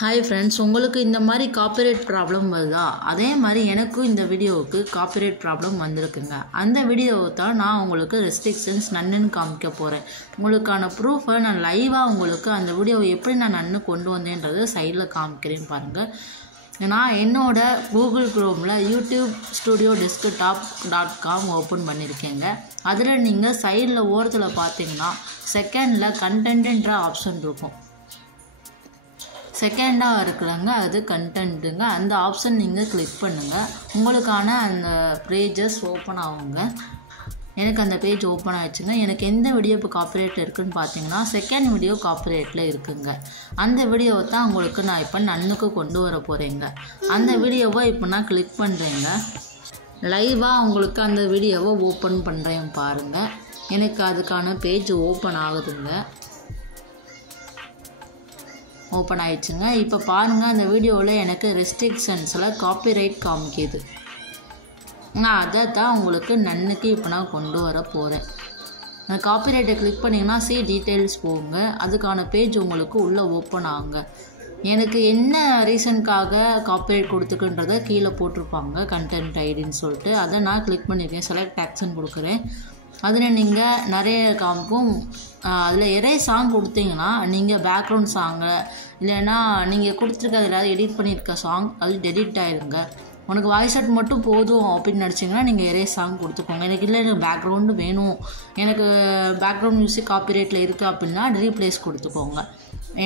Hi friends, உங்களுக்கு இந்த மாதிரி காப்பிரைட் ப்ராப்ளம் வருதா? அதே மாதிரி எனக்கும் இந்த வீடியோவுக்கு காப்பிரைட் ப்ராப்ளம் வந்திருக்குங்க. அந்த வீடியோவை தான் நான் உங்களுக்கு ரெஸ்ட்ரிக்ஷன்ஸ் நன்னுன்னு காமிக்க போகிறேன். உங்களுக்கான ப்ரூஃபை நான் லைவாக உங்களுக்கு அந்த வீடியோவை எப்படி நான் நன்னு கொண்டு வந்தேன்றது சைடில் காமிக்கிறேன் பாருங்கள். நான் என்னோட கூகுள் குரோமில் யூடியூப் ஸ்டுடியோ டெஸ்க்டாப்.com ஓப்பன் பண்ணியிருக்கேங்க. அதில் நீங்கள் சைடில் ஓரத்தில் பார்த்தீங்கன்னா செகண்டில் கண்டென்ட்ன்ற ஆப்ஷன் இருக்கும். செகண்டாக இருக்கிறாங்க அது கண்டென்ட்டுங்க. அந்த ஆப்ஷன் நீங்கள் கிளிக் பண்ணுங்கள். உங்களுக்கான அந்த பேஜஸ் ஓப்பன் ஆகுங்க. எனக்கு அந்த பேஜ் ஓப்பன் ஆகிடுச்சுங்க. எனக்கு எந்த வீடியோ இப்போ காப்பிரைட் இருக்குதுன்னு பார்த்தீங்கன்னா செகண்ட் வீடியோ காப்பிரைட்டில் இருக்குங்க. அந்த வீடியோவை தான் உங்களுக்கு நான் இப்போ நன்னுக்கு கொண்டு வர போகிறேங்க. அந்த வீடியோவை இப்போ நான் கிளிக் பண்ணுறேங்க. லைவாக உங்களுக்கு அந்த வீடியோவை ஓப்பன் பண்ணுறேன் பாருங்கள். எனக்கு அதுக்கான பேஜ் ஓப்பன் ஆகுதுங்க. ஓப்பன் ஆயிடுச்சுங்க. இப்போ பாருங்கள், அந்த வீடியோவில் எனக்கு ரெஸ்ட்ரிக்ஷன்ஸில் காப்பிரைட் காமிக்கிது. நான் அதை தான் உங்களுக்கு நன்னுக்கு இப்போ நான் கொண்டு வர போகிறேன். நான் காப்பிரைட்டை கிளிக் பண்ணிங்கன்னா டீட்டெயில்ஸ் போங்க. அதுக்கான பேஜ் உங்களுக்கு உள்ளே ஓப்பன் ஆகுங்க. எனக்கு என்ன ரீசனுக்காக காப்பிரைட் கொடுத்துக்குன்றதை கீழே போட்டிருப்பாங்க, கண்டென்ட் ஐடின்னு சொல்லிட்டு. அதை நான் கிளிக் பண்ணியிருக்கேன். செலக்ட் ஆக்ஷன் கொடுக்குறேன். அதில் நீங்கள் நிறைய காமிக்கும். அதில் எரேஸ் சாங் கொடுத்தீங்கன்னா நீங்கள் பேக்ரவுண்ட் சாங்கு இல்லைன்னா நீங்கள் கொடுத்துருக்க ஏதாவது எடிட் பண்ணியிருக்க சாங் அது டெலிட் ஆகிடுங்க. உனக்கு வாய்ஸ் அவுட் மட்டும் போதும் அப்படின்னு நினச்சிங்கன்னா நீங்கள் எரேஸ் சாங் கொடுத்துக்கோங்க. எனக்கு இல்லை, எனக்கு பேக்ரவுண்டு வேணும், எனக்கு பேக்ரவுண்ட் மியூசிக் காப்பிரைட்டில் இருக்குது அப்படின்னா ரீப்ளேஸ் கொடுத்துக்கோங்க.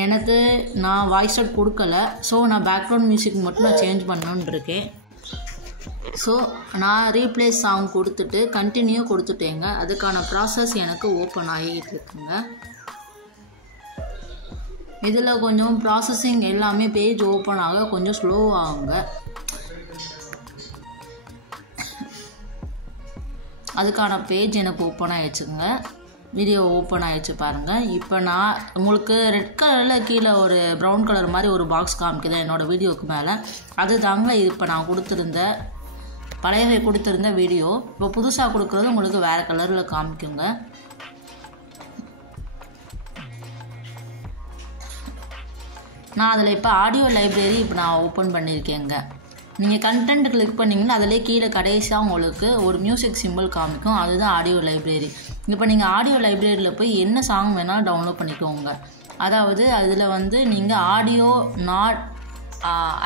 எனக்கு நான் வாய்ஸ் அவுட் கொடுக்கல, ஸோ நான் பேக்ரவுண்ட் மியூசிக் மட்டும் நான் சேஞ்ச் பண்ணணுன்னு இருக்கேன். ஸோ நான் ரீப்ளேஸ் சாங் கொடுத்துட்டு கண்டினியூ கொடுத்துட்டேங்க. அதுக்கான ப்ராசஸ் எனக்கு ஓப்பன் ஆகிட்டு இருக்குங்க. இதில் கொஞ்சம் ப்ராசஸிங் எல்லாமே பேஜ் ஓப்பன் ஆக கொஞ்சம் ஸ்லோவாகுங்க. அதுக்கான பேஜ் எனக்கு ஓப்பன் ஆகிடுச்சுங்க. வீடியோ ஓப்பன் ஆகிடுச்சு பாருங்கள். இப்போ நான் உங்களுக்கு ரெட் கலரில் கீழே ஒரு ப்ரௌன் கலர் மாதிரி ஒரு பாக்ஸ் காமிக்குது என்னோடய வீடியோவுக்கு மேலே. அது தாங்க இப்போ நான் பழைய கொடுத்துருந்த வீடியோ. இப்போ புதுசாக கொடுக்குறது உங்களுக்கு வேறு கலரில் காமிக்குங்க. நான் அதில் இப்போ ஆடியோ லைப்ரரி இப்போ நான் ஓப்பன் பண்ணியிருக்கேங்க. நீங்கள் கண்டென்ட் கிளிக் பண்ணிங்கன்னா அதிலே கீழே கடைசியாக உங்களுக்கு ஒரு மியூசிக் சிம்பிள் காமிக்கும். அதுதான் ஆடியோ லைப்ரரி. இப்போ நீங்கள் ஆடியோ லைப்ரரியில் போய் என்ன சாங் வேணாலும் டவுன்லோட் பண்ணிக்கோங்க. அதாவது அதில் நீங்கள் audio not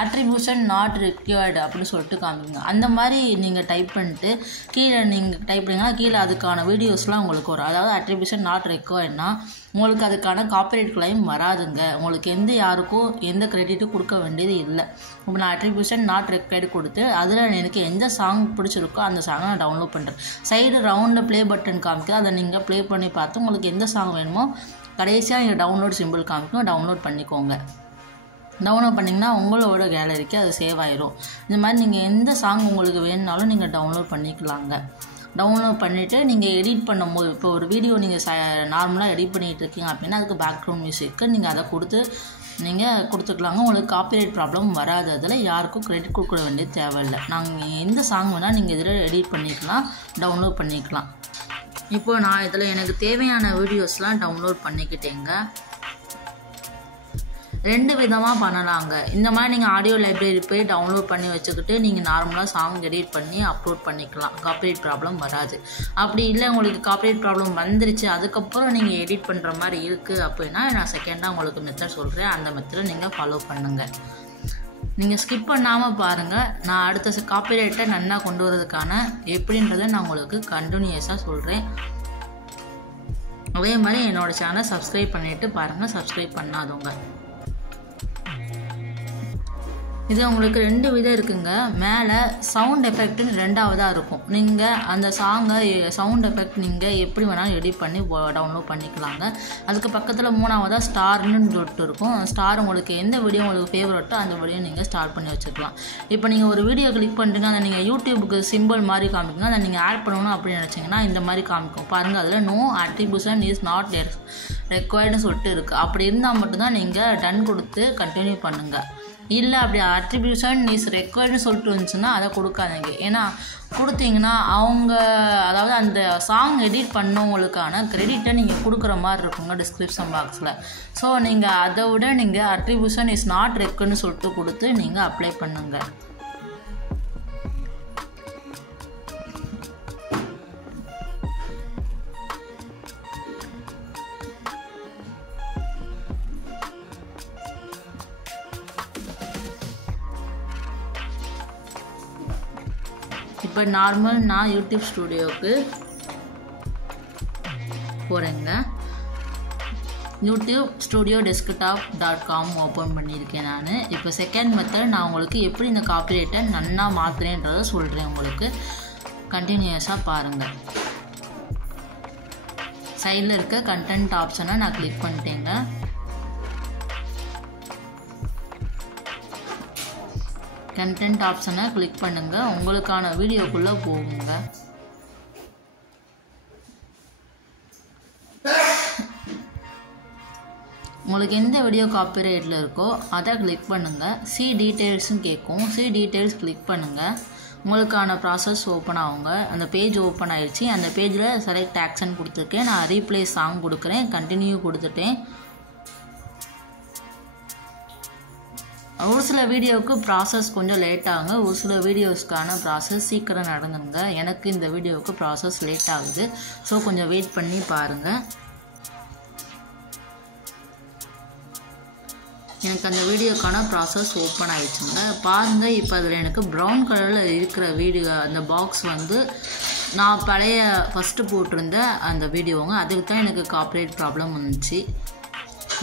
attribution not required அப்படின்னு சொல்லிட்டு காமிங்க. அந்த மாதிரி நீங்கள் டைப் பண்ணிட்டு கீழே நீங்கள் டைப் பண்ணிங்கன்னா கீழே அதுக்கான வீடியோஸ்லாம் உங்களுக்கு வரும். அதாவது அட்ரிபியூஷன் நாட் ரிக்வயர்ட்னா உங்களுக்கு அதுக்கான காப்பிரைட் கிளைம் வராதுங்க. உங்களுக்கு யாருக்கும் எந்த கிரெடிட்டும் கொடுக்க வேண்டியது இல்லை. இப்போ நான் அட்ரிபியூஷன் நாட் ரிக்வயர்டு கொடுத்து அதில் எனக்கு எந்த சாங் பிடிச்சிருக்கோ அந்த சாங்கை நான் டவுன்லோட் பண்ணுறேன். சைடு ரவுண்டில் ப்ளே பட்டன் காமிக்கும். அதை நீங்கள் ப்ளே பண்ணி பார்த்து உங்களுக்கு எந்த சாங் வேணுமோ கடைசியாக நீங்கள் டவுன்லோட் சிம்பிள் காமிக்கும். டவுன்லோட் பண்ணிக்கோங்க. டவுன்லோட் பண்ணிங்கன்னா உங்களோட கேலரிக்கு அது சேவ் ஆயிரும். இந்த மாதிரி நீங்கள் எந்த சாங் உங்களுக்கு வேணுனாலும் நீங்கள் டவுன்லோட் பண்ணிக்கலாங்க. டவுன்லோட் பண்ணிவிட்டு நீங்கள் எடிட் பண்ணும்போது இப்போ ஒரு வீடியோ நீங்கள் நார்மலாக எடிட் பண்ணிகிட்டு இருக்கீங்க அப்படின்னா அதுக்கு பேக்ரவுண்ட் மியூசிக்கு நீங்கள் அதை கொடுத்துக்கலாங்க. உங்களுக்கு காப்பிரைட் ப்ராப்ளம் வராது. அதில் யாருக்கும் கிரெடிட் கொடுக்க வேண்டியது தேவையில்லை. நாங்கள் எந்த சாங் வேணால் நீங்கள் இதில் எடிட் பண்ணிக்கலாம், டவுன்லோட் பண்ணிக்கலாம். இப்போது நான் இதில் எனக்கு தேவையான வீடியோஸ்லாம் டவுன்லோட் பண்ணிக்கிட்டேங்க. ரெண்டு விதமாக பண்ணலாங்க. இந்த மாதிரி நீங்கள் ஆடியோ லைப்ரரி போய் டவுன்லோட் பண்ணி வச்சுக்கிட்டு நீங்கள் நார்மலாக சாங் எடிட் பண்ணி அப்லோட் பண்ணிக்கலாம். காப்பிரைட் ப்ராப்ளம் வராது. அப்படி இல்லை உங்களுக்கு காப்பிரைட் ப்ராப்ளம் வந்துருச்சு அதுக்கப்புறம் நீங்கள் எடிட் பண்ணுற மாதிரி இருக்குது அப்படின்னா நான் செகண்டாக உங்களுக்கு மெத்தட் சொல்கிறேன். அந்த மெத்தடை நீங்கள் ஃபாலோ பண்ணுங்கள். நீங்கள் ஸ்கிப் பண்ணாமல் பாருங்கள். நான் அடுத்த காப்பிரைட்டை நன்னா கொண்டு வரதுக்கான எப்படின்றத நான் உங்களுக்கு கண்டினியூஸாக சொல்கிறேன். அதே மாதிரி என்னோடய சேனலை சப்ஸ்கிரைப் பண்ணிவிட்டு பாருங்கள், சப்ஸ்கிரைப் பண்ணாதவங்க. இது உங்களுக்கு ரெண்டு விதம் இருக்குங்க. மேலே சவுண்ட் எஃபெக்ட்னு ரெண்டாவதாக இருக்கும். நீங்கள் அந்த சாங்கை சவுண்ட் எஃபெக்ட் நீங்கள் எப்படி வேணாலும் எடிட் பண்ணி டவுன்லோட் பண்ணிக்கலாங்க. அதுக்கு பக்கத்தில் மூணாவதாக ஸ்டார்னு சொல்லிட்டு இருக்கும். ஸ்டார் உங்களுக்கு எந்த வீடியோ உங்களுக்கு ஃபேவரட்டோ அந்த வீடியோ நீங்கள் ஸ்டார்ட் பண்ணி வச்சுக்கலாம். இப்போ நீங்கள் ஒரு வீடியோ கிளிக் பண்ணுறீங்க, அதை நீங்கள் யூடியூபுக்கு சிம்பிள் மாதிரி காமிக்குங்க. அதை நீங்கள் ஆட் பண்ணணும் அப்படின்னு நினச்சிங்கன்னா இந்த மாதிரி காமிக்கும் பாருங்கள். அதில் நோ அட்ரிபியூஷன் இஸ் நாட் ரெக்வயர்டுன்னு சொல்லிட்டு இருக்குது. அப்படி இருந்தால் மட்டும்தான் நீங்கள் டன் கொடுத்து கண்டினியூ பண்ணுங்கள். இல்லை அப்படி அட்ரிபியூஷன் இஸ் ரெக்வயர்டுன்னு சொல்லிட்டு இருந்துச்சுன்னா அதை கொடுக்காதீங்க. ஏன்னா கொடுத்தீங்கன்னா அவங்க அதாவது அந்த சாங் எடிட் பண்ணவங்களுக்கான கிரெடிட்டை நீங்கள் கொடுக்குற மாதிரி இருக்குங்க டிஸ்கிரிப்ஷன் பாக்ஸில். ஸோ நீங்கள் அதை விட நீங்கள் அட்ரிபியூஷன் இஸ் நாட் ரெக்வயர்டுன்னு சொல்லிட்டு கொடுத்து நீங்கள் அப்ளை பண்ணுங்கள். இப்போ நார்மல் நான் யூடியூப் ஸ்டுடியோவுக்கு போகிறேங்க. யூடியூப் ஸ்டுடியோ டெஸ்க்டாப்.com ஓப்பன் பண்ணியிருக்கேன் நான். இப்போ செகண்ட் மெத்தட் நான் உங்களுக்கு எப்படி இந்த காப்பிரைட்டை நன்னா மாற்றுறேன்றதை சொல்கிறேன். உங்களுக்கு கண்டினியூஸாக பாருங்கள். சைடில் இருக்க கண்டென்ட் ஆப்ஷனை நான் கிளிக் பண்ணிட்டேங்க. கண்டென்ட் ஆப்ஷனை கிளிக் பண்ணுங்கள். உங்களுக்கான வீடியோக்குள்ளே போகுங்க. உங்களுக்கு எந்த வீடியோ காப்பிரைட்டில் இருக்கோ அதை கிளிக் பண்ணுங்கள். சி டீட்டெயில்ஸ்னு கேட்கும். சி டீட்டெயில்ஸ் கிளிக் பண்ணுங்கள். உங்களுக்கான ப்ராசஸ் ஓப்பன் ஆகுங்க. அந்த பேஜ் ஓப்பன் ஆகிடுச்சு. அந்த பேஜில் செலக்ட் ஆக்ஷன் கொடுத்துருக்கேன். நான் ரீப்ளேஸ் சாங் கொடுக்குறேன். கண்டினியூ கொடுத்துட்டேன். ஒரு சில வீடியோவுக்கு ப்ராசஸ் கொஞ்சம் லேட் ஆகுங்க. ஒரு சில வீடியோஸ்க்கான ப்ராசஸ் சீக்கிரம் நடந்துங்க. எனக்கு இந்த வீடியோவுக்கு ப்ராசஸ் லேட் ஆகுது. ஸோ கொஞ்சம் வெயிட் பண்ணி பாருங்கள். எனக்கு அந்த வீடியோக்கான ப்ராசஸ் ஓப்பன் ஆகிடுச்சுங்க. பாருங்கள். இப்போ அதில் எனக்கு ப்ரௌன் கலரில் இருக்கிற வீடியோ அந்த பாக்ஸ் வந்து நான் பழைய ஃபஸ்ட்டு போட்டிருந்த அந்த வீடியோங்க. அதுக்கு தான் எனக்கு காப்பிரைட் ப்ராப்ளம் வந்துச்சு.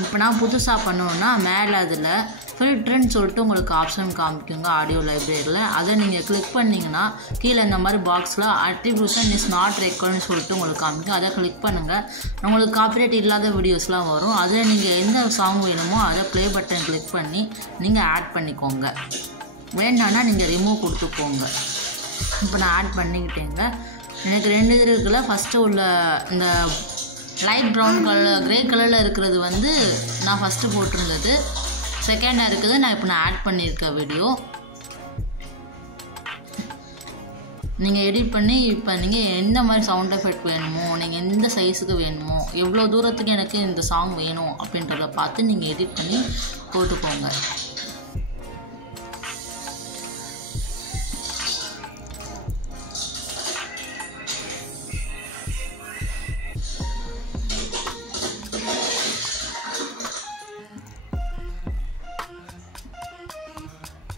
இப்போ நான் புதுசாக பண்ணணுன்னா மேலே அதில் ஃபில்ட்ருன்னு சொல்லிட்டு உங்களுக்கு ஆப்ஷன் காமிக்குங்க ஆடியோ லைப்ரரியில். அதை நீங்கள் கிளிக் பண்ணிங்கன்னா கீழே இந்த மாதிரி பாக்ஸில் அட்ரிபியூஷன் இஸ் நாட் ரெக்வயர்டுன்னு சொல்லிட்டு உங்களுக்கு காமிக்கும். அதை கிளிக் பண்ணுங்கள். உங்களுக்கு காப்பிரைட் இல்லாத வீடியோஸ்லாம் வரும். அதில் நீங்கள் எந்த சாங் வேணுமோ அதை ப்ளே பட்டன் கிளிக் பண்ணி நீங்கள் ஆட் பண்ணிக்கோங்க. வேண்டான்னா நீங்கள் ரிமூவ் கொடுத்துக்கோங்க. இப்போ நான் ஆட் பண்ணிக்கிட்டேங்க. எனக்கு 2 இது இருக்குல்ல. ஃபஸ்ட்டு உள்ள இந்த லைட் ப்ரௌன் கலர் கிரே கலரில் இருக்கிறது வந்து நான் ஃபஸ்ட்டு போட்டிருந்தது. செகண்டாக இருக்குது நான் இப்போ ஆட் பண்ணியிருக்க வீடியோ. நீங்கள் எடிட் பண்ணி இப்போ நீங்கள் எந்த மாதிரி சவுண்ட் எஃபெக்ட் வேணுமோ, நீங்கள் எந்த சைஸுக்கு வேணுமோ, எவ்வளோ தூரத்துக்கு எனக்கு இந்த சாங் வேணும் அப்படின்றத பார்த்து நீங்கள் எடிட் பண்ணி போட்டுக்கோங்க.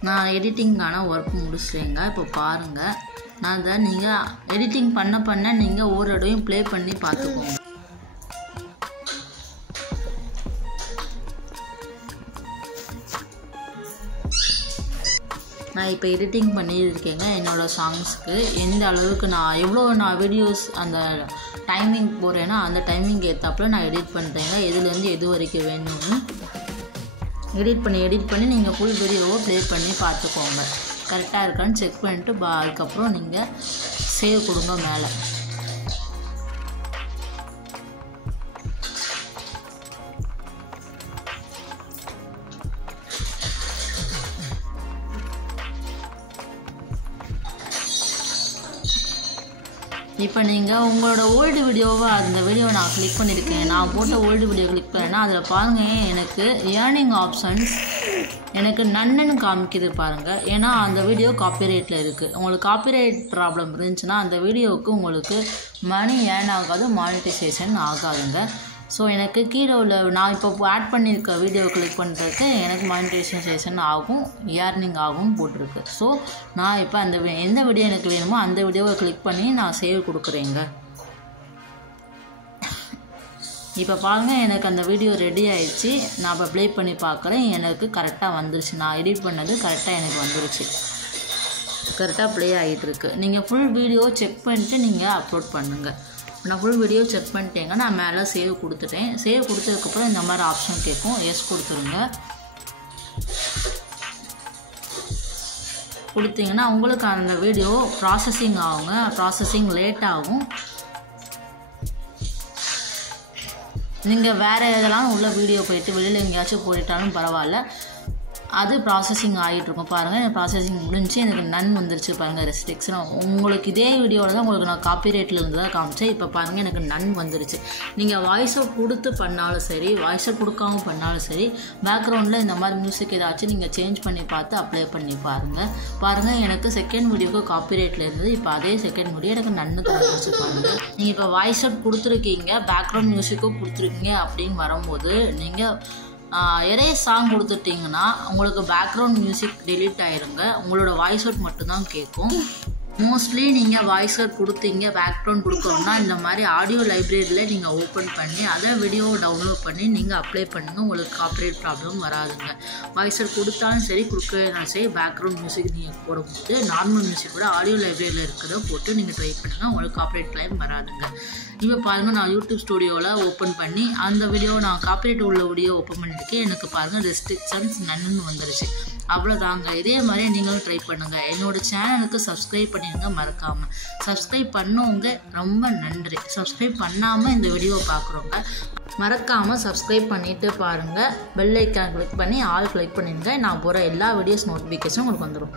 நான் எடிட்டிங்கான ஒர்க் முடிச்சிட்டேங்க. இப்போ பாருங்கள். நான் அதை நீங்கள் எடிட்டிங் பண்ண நீங்கள் ஒரு தடவையும் ப்ளே பண்ணி பார்த்துக்கோங்க. நான் இப்போ எடிட்டிங் பண்ணியிருக்கேங்க என்னோடய சாங்ஸ்க்கு. எந்த அளவுக்கு எவ்வளோ வீடியோஸ் அந்த டைமிங் போகிறேன்னா அந்த டைமிங் ஏற்றாப்புல நான் எடிட் பண்ணுறேங்க. எதுலேருந்து எது வரைக்கும் வேணும்னு எடிட் பண்ணி நீங்கள் ஃபுல் வீடியோவை ப்ளே பண்ணி பார்த்துக்கோங்க. கரெக்டாக இருக்கான்னு செக் பண்ணிட்டு அதுக்கப்புறம் நீங்கள் சேவ் கொடுங்க மேலே. இப்போ நீங்கள் உங்களோட ஓல்டு வீடியோவை அந்த வீடியோவை நான் கிளிக் பண்ணியிருக்கேன். நான் போட்ட ஓல்டு வீடியோ கிளிக் பண்ணேன்னா அதில் பாருங்கள் எனக்கு ஏர்னிங் ஆப்ஷன்ஸ் எனக்கு நன்னு காமிக்குது பாருங்கள். ஏன்னா அந்த வீடியோ காப்பிரைட்டில் இருக்குது. உங்களுக்கு காப்பிரைட் ப்ராப்ளம் இருந்துச்சுன்னா அந்த வீடியோவுக்கு உங்களுக்கு மணி ஏர்ன் ஆகாது, மானிட்டைசேஷன் ஆகாதுங்க. ஸோ எனக்கு கீழே உள்ள நான் இப்போ ஆட் பண்ணியிருக்க வீடியோ கிளிக் பண்ணுறதுக்கு எனக்கு மானிட்டைசேஷன் ஆகும், ஏர்னிங் ஆகும் போட்டிருக்கு. ஸோ நான் இப்போ அந்த எந்த வீடியோ எனக்கு வேணுமோ அந்த வீடியோவை கிளிக் பண்ணி நான் சேவ் கொடுக்குறேங்க. இப்போ பாருங்கள் எனக்கு அந்த வீடியோ ரெடி ஆயிடுச்சு. நான் இப்போ ப்ளே பண்ணி பார்க்குறேன். எனக்கு கரெக்டாக வந்துருச்சு. நான் எடிட் பண்ணது கரெக்டாக எனக்கு வந்துருச்சு. கரெக்டாக ப்ளே ஆகிட்டுருக்கு. நீங்கள் ஃபுல் வீடியோ செக் பண்ணிவிட்டு நீங்கள் அப்லோட் பண்ணுங்கள். நான் ஃபுல் வீடியோ செக் பண்ணிட்டேங்க. நான் மேலே சேவ் கொடுத்துட்டேன். சேவ் கொடுத்ததுக்கப்புறம் இந்த மாதிரி ஆப்ஷன் கேட்கும். எஸ் கொடுத்துருங்க. கொடுத்தீங்கன்னா உங்களுக்கு அந்த வீடியோ ப்ராசஸிங் ஆகுங்க. ப்ராசஸிங் லேட் ஆகும். நீங்கள் வேறு எதெல்லாம் உள்ள வீடியோ போயிட்டு வெளியில் எங்கேயாச்சும் போயிட்டாலும் பரவாயில்ல, அது ப்ராசஸிங் ஆகிட்டுருக்கும். பாருங்கள், ப்ராசஸிங் முடிஞ்சு எனக்கு நன் வந்துருச்சு பாருங்கள். ரெஸ்ட்ரிக்ஷன் உங்களுக்கு இதே வீடியோவில் தான் உங்களுக்கு நான் காப்பிரைட்டில் இருந்து தான் காமிச்சேன். இப்போ பாருங்கள் எனக்கு நன் வந்துருச்சு. நீங்கள் வாய்ஸ் அவுட் கொடுத்து பண்ணாலும் சரி, வாய்ஸ் அவுட் கொடுக்காம பண்ணாலும் சரி, பேக்ரவுண்டில் இந்த மாதிரி மியூசிக் ஏதாச்சும் நீங்கள் சேஞ்ச் பண்ணி பார்த்து அப்ளை பண்ணி பாருங்கள். எனக்கு செகண்ட் வீடியோக்கு காப்பிரைட்டில் இருந்தது, இப்போ அதே செகண்ட் வீடியோ எனக்கு நன்னு வந்துருச்சு பாருங்கள். நீங்கள் இப்போ வாய்ஸ் அவுட் கொடுத்துருக்கீங்க, பேக்ரவுண்ட் மியூசிக்கும் கொடுத்துருக்கீங்க அப்படின்னு வரும்போது நீங்கள் எரேஸ் சாங் கொடுத்துட்டிங்கன்னா உங்களுக்கு பேக்ரவுண்ட் மியூசிக் டெலீட் ஆகிடுங்க, உங்களோட வாய்ஸ் அவுட் மட்டும்தான் கேட்கும். மோஸ்ட்லி நீங்கள் வாய்ஸ் அவுட் கொடுத்தீங்க, பேக்ரவுண்ட் கொடுக்கணும்னா இந்த மாதிரி ஆடியோ லைப்ரரியில் நீங்கள் ஓப்பன் பண்ணி அதை வீடியோவை டவுன்லோட் பண்ணி நீங்கள் அப்ளை பண்ணுங்கள். உங்களுக்கு காப்பிரைட் ப்ராப்ளம் வராதுங்க. வாய்ஸ் அவுட் கொடுத்தாலும் சரி, கொடுக்கலனாலும் சரி, பேக்ரவுண்ட் மியூசிக் நீங்கள் போடும்போது நார்மல் மியூசிக் கூட ஆடியோ லைப்ரரியில் இருக்கிறத போட்டு நீங்கள் ட்ரை பண்ணுங்கள், உங்களுக்கு காப்பிரைட் கிளைம் வராதுங்க. இப்போ பாருங்கள், நான் யூடியூப் ஸ்டுடியோவில் ஓப்பன் பண்ணி அந்த வீடியோ நான் காப்பிரைட் உள்ள வீடியோ ஓப்பன் பண்ணியிருக்கேன். எனக்கு பாருங்கள் ரெஸ்ட்ரிக்ஷன்ஸ் நன்னு வந்துருச்சு. அவ்வளோதாங்க. இதே மாதிரி நீங்களும் ட்ரை பண்ணுங்கள். என்னோடய சேனலுக்கு சப்ஸ்கிரைப் பண்ணிடுங்க மறக்காமல். சப்ஸ்கிரைப் பண்ணவங்க ரொம்ப நன்றி. சப்ஸ்கிரைப் பண்ணாமல் இந்த வீடியோவை பார்க்குறவங்க மறக்காமல் சப்ஸ்கிரைப் பண்ணிவிட்டு பாருங்கள். பெல் ஐக்கான் கிளிக் பண்ணி ஆல் கிளிக் பண்ணிடுங்க. நான் போகிற எல்லா வீடியோஸ் நோட்டிஃபிகேஷனும் உங்களுக்கு வந்துடும்.